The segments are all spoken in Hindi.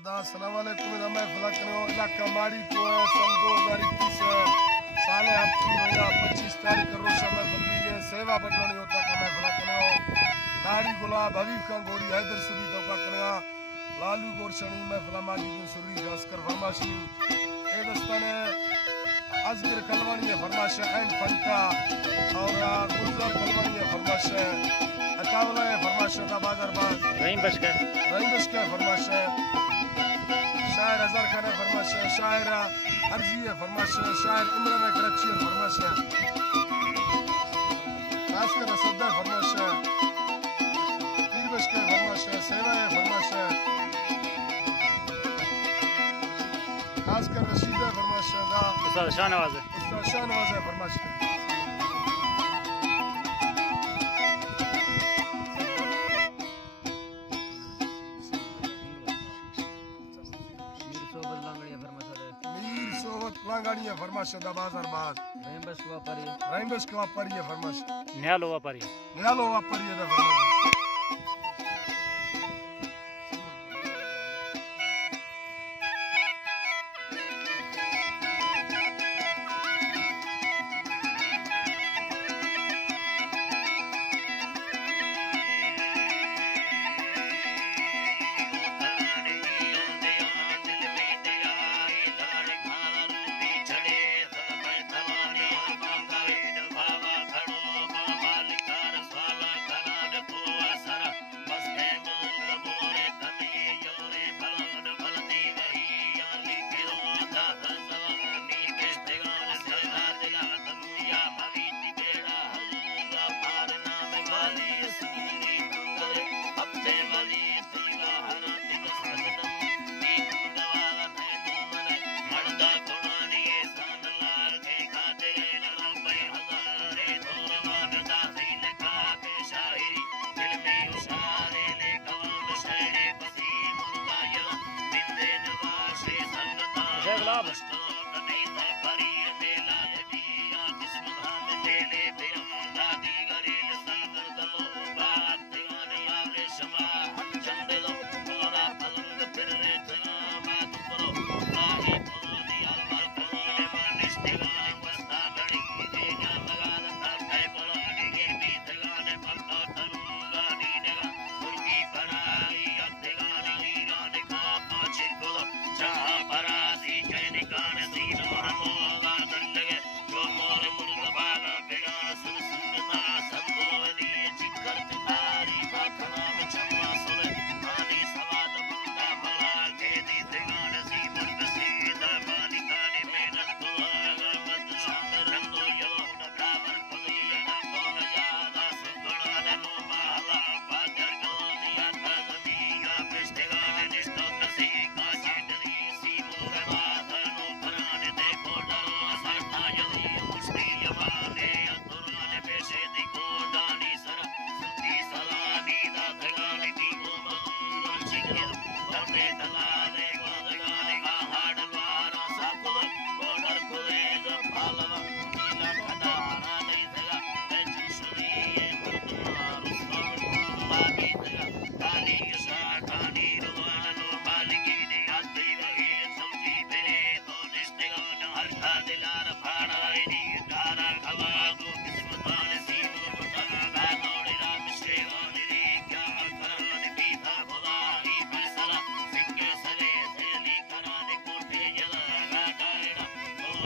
अदा अस्सलाम वालेकुम मैं फलकनो इलाका माड़ी को है सन 2021 साल हफ्ती होया 25 तारीख रोज मैं बंदी है सेवा बदलनी होता का मैं फलकनो नाड़ी गुलाब हबीब खान गोरी हैदर सुबी तो का करया लालू गोरशनी मैं फलामाजी को सुरी जास्कर फरमाशी ए दस्ताने अजगर कलवानी है फरमाश एंड फंटा और गुलजार कलवानी है फरमाश अतावला है फरमाश दा बाजार बाग रहीम बश का फरमाश शायर हजार खान है फरमाश शायर अर्जी है फरमाश शायर इमरान कराची है फरमाश खास कर सद्दा फरमाश पीर बश का फरमाश सेवा है फरमाश खास कर रशीद है फरमाश दा उस्ताद शाहनवाज है फरमाश लांगानी है फरमाश दा बाजार बाग रहीम बश का व्यापारी है फरमाश न्यालो व्यापारी है दा फरमाश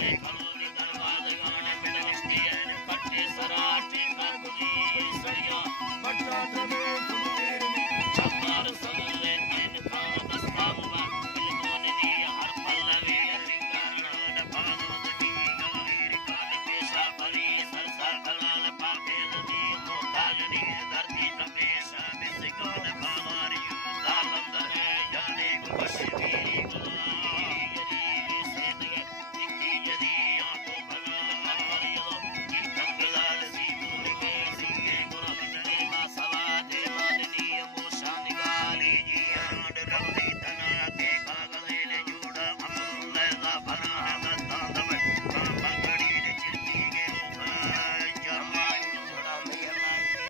Hey.